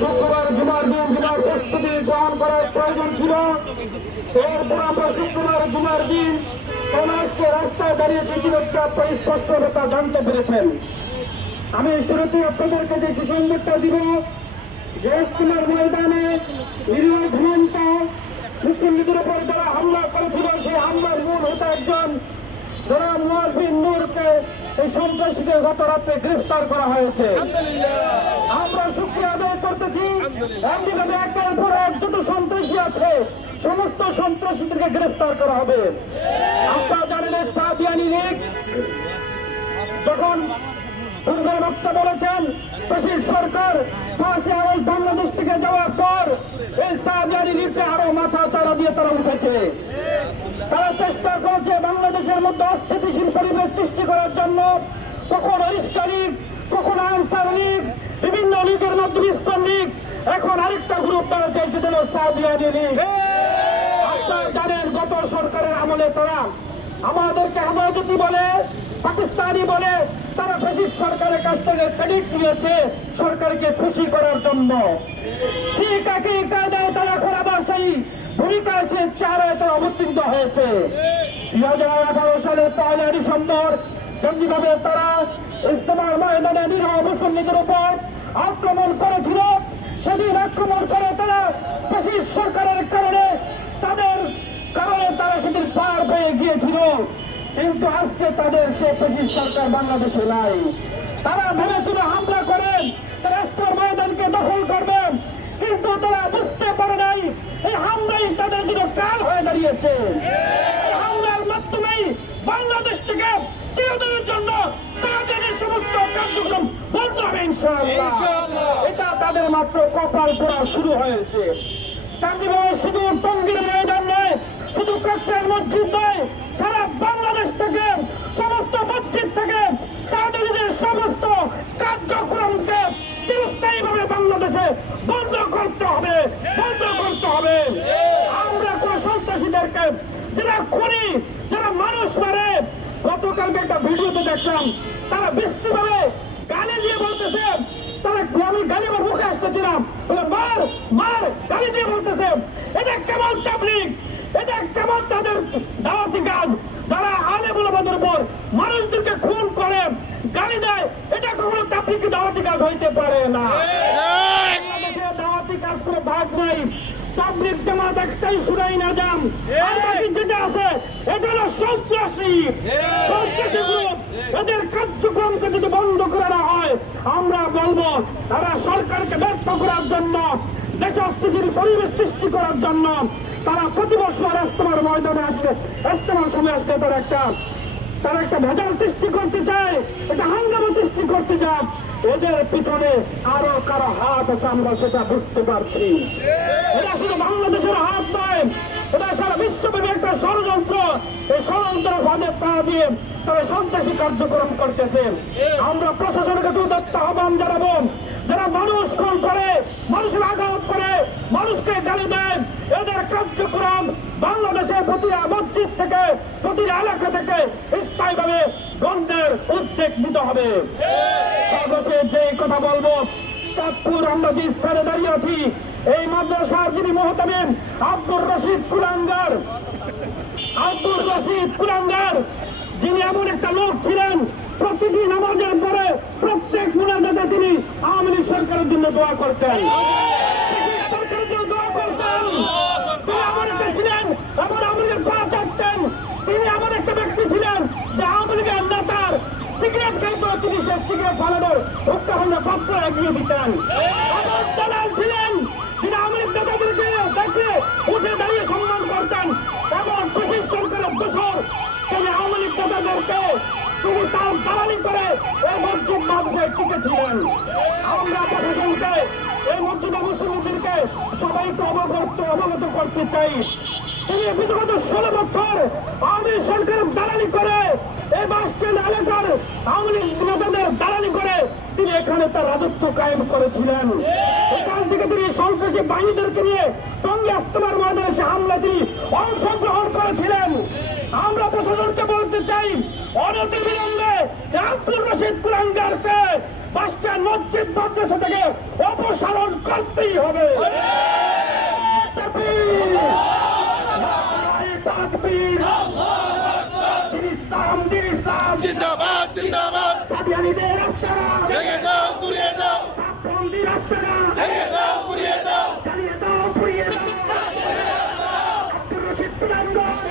শুক্রবার জুমার দিন জুমার প্রস্তুতি গ্রহণ করার প্রয়োজন ছিল। এরপর আমরা শুক্রবার জুমার দিন সমাজকে রাস্তায় দাঁড়িয়ে জানতে পেরেছেন। আমি শুরুতে আপনাদেরকে যে সুসংবাদটা দিব। যে ময়দানে নিরীহ ঘুমন্ত মুসলিম লীগের উপর যারা হামলা করেছিল, সেই হামলার মূল হতে একজন যারা মুয়াজ্জিন নূরকে এই সন্ত্রাসীকে গত রাত্রে গ্রেফতার করা হয়েছে। আমরা শুক্রিয়া আদায় করতেছি। একদিকে একের পর এক যত সন্ত্রাসী আছে। সমস্ত সন্ত্রাসীদেরকে গ্রেফতার করা হবে। আপনারা জানেন সাদিয়ানি লীগ যখন পূর্বের বক্তা বলেছেন শশীর সরকার পাঁচই আগস্ট বাংলাদেশ থেকে যাওয়ার পর এই সাহায্যারি লীগকে আরও মাথা চারা দিয়ে তারা উঠেছে। তারা চেষ্টা করেছে বাংলাদেশের মধ্যে পরিবেশ সৃষ্টি করার জন্য কখন রিস্কা লীগ, কখন আনসার লীগ, বিভিন্ন লীগের মধ্যে ইস্কন লীগ, এখন আরেকটা গ্রুপ তারা চাইছে যেন সাহায্যারি লীগ। আপনারা জানেন গত সরকারের আমলে তারা আমাদেরকে হেফাজতি বলে, পাকিস্তানি বলে, তারা ব্রিটিশ সরকারের কাছ থেকে ক্রেডিট নিয়েছে সরকারকে খুশি করার জন্য। ঠিক একই কায়দায় তারা এখন আবার সেই ভূমিকা আছে, চারে তারা অবতীর্ণ হয়েছে। দুই হাজার আঠারো সালের পয়লা ডিসেম্বর, যেমনিভাবে তারা ইস্তেমার ময়দানে নিরহ মুসল্লিদের উপর আক্রমণ করেছিল, সেদিন আক্রমণ করে তারা ব্রিটিশ সরকারের কারণে তাদের কারণে তারা সেদিন পার পেয়ে গিয়েছিল। কিন্তু আজকে তাদের সে ব্রিটিশ সরকার বাংলাদেশে নাই। হয়ে এই হামলার মাধ্যমেই বাংলাদেশ থেকে চিরদিনের জন্য তাদের সমস্ত কার্যক্রম বন্ধ হবে ইনশাআল্লাহ। এটা তাদের মাত্র কপাল পড়া শুরু হয়েছে। কান্দিবাস শুধু টঙ্গির ময়দান নয় শুধু কাকরার মসজিদ নয় সারা বাংলাদেশ থেকে সমস্ত মসজিদ থেকে সাহায্যের সমস্ত কার্যক্রমকে চিরস্থায়ীভাবে বাংলাদেশে বন্ধ করতে হবে বন্ধ করতে হবে। যারা খুনি যারা মানুষ মারে, গতকালকে একটা ভিডিওতে দেখলাম, তারা বৃষ্টি বৃষ্টিভাবে গালি দিয়ে বলতেছে, তারা আমি গালি আমার মুখে আসতেছিলাম। মার মার, গালি দিয়ে বলতেছে। এটা কেমন তাবলিক এটা কেমন তাদের দাওয়াতি কাজ যারা আলে বলবাদের উপর মানুষদেরকে খুন করে গালি দেয় এটা কখনো তাবলিগ দাওয়াতি কাজ হইতে পারে না বাংলাদেশে দাওয়াতি কাজ কোনো ভাগ নাই তাবলিগ জামাত একটাই শুনাই না যান আর বাকি যেটা আছে এটা হলো সন্ত্রাসী। সন্ত্রাসী গ্রুপ এদের কার্যক্রমকে যদি বন্ধ করে না হয় আমরা বলব তারা সরকারকে ব্যর্থ করার জন্য দেশে অস্থিতিশীল পরিবেশ সৃষ্টি করার জন্য তারা প্রতি বছর ইস্তেমার ময়দানে আসবে ইস্তেমার সময় আসলে তারা একটা তারা একটা ভেজাল সৃষ্টি করতে চায় একটা হাঙ্গামা সৃষ্টি করতে চায়। এদের পিছনে আরও কারও হাত আছে আমরা সেটা বুঝতে পারছি। এটা শুধু বাংলাদেশের হাত নয়, এটা সারা বিশ্বব্যাপী একটা ষড়যন্ত্র। এই ষড়যন্ত্র ফাঁদে পা দিয়ে তারা সন্ত্রাসী কার্যক্রম করতেছে। আমরা প্রশাসনকে দুর্দত্ত আহ্বান জানাব, যারা মানুষ খুন করে, মানুষের আঘাত করে, মানুষকে গালি দেয়, এদের কার্যক্রম বাংলাদেশের প্রতিটা মসজিদ থেকে, প্রতিটা এলাকা থেকে স্থায়ীভাবে বন্ধের উদ্যোগ নিতে হবে। সর্বশেষ যে কথা বলব, চাঁদপুর আমরা যে স্থানে দাঁড়িয়ে আছি মাদ্রাসার আব্দুর রশিদ কুলাঙ্গার। আব্দুর রশিদ কুলাঙ্গার, যিনি এমন একটা লোক ছিলেন, প্রতিদিন নামাজের পরে প্রত্যেক মোনাজাতে তিনি আওয়ামী লীগ সরকারের জন্য দোয়া করতেন। এমন একটা ব্যক্তি ছিলেন যে আওয়ামী লীগের নেতার সিগারেট খাইতো তিনি সে সিগারেট ফালানোর উত্তাহনের পাত্র এগিয়ে দিতেন। ছিলেন দেখে উঠে দাঁড়িয়ে সম্মান করতেন এমন ব্রিটিশ সরকারের দোষর তিনি আওয়ামী লীগ নেতাদেরকে তিনি তার দালালি করে এই মসজিদ মাদ্রাসায় টিকেছিলেন। আমরা প্রশাসনকে এই মসজিদ মুসলিমদেরকে সবাইকে অবগত অবগত করতে চাই। তিনি বিগত ষোলো বছর আওয়ামী সরকারের দালালি করে এই বাসস্ট্যান্ড এলাকার আওয়ামী লীগ নেতাদের দালালি করে এখানে তার রাজত্ব কায়েম করেছিলেন। এখান থেকে তিনি সন্ত্রাসী বাহিনীদেরকে নিয়ে সঙ্গে ইস্তেমার ময়দানে এসে হামলা তিনি অংশগ্রহণ করেছিলেন। আমরা প্রশাসনকে বলতে চাই অনতি বিলম্বে রশিদ কুলাঙ্গারকে বাসস্ট্যান্ড মসজিদ মাদ্রাসা থেকে অপসারণ করতেই হবে! দিন ইসলাম দিন ইসলাম জিন্দাবাদ জিন্দাবাদ। রাস্তারা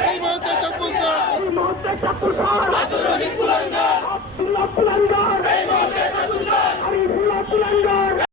এই মুহূর্তে চাঁদপুর শহর এই মুহূর্তে চাঁদপুর শহর আব্দুল রহিম কুলাঙ্গার। আব্দুল্লাহ কুলাঙ্গার। এই মুহূর্তে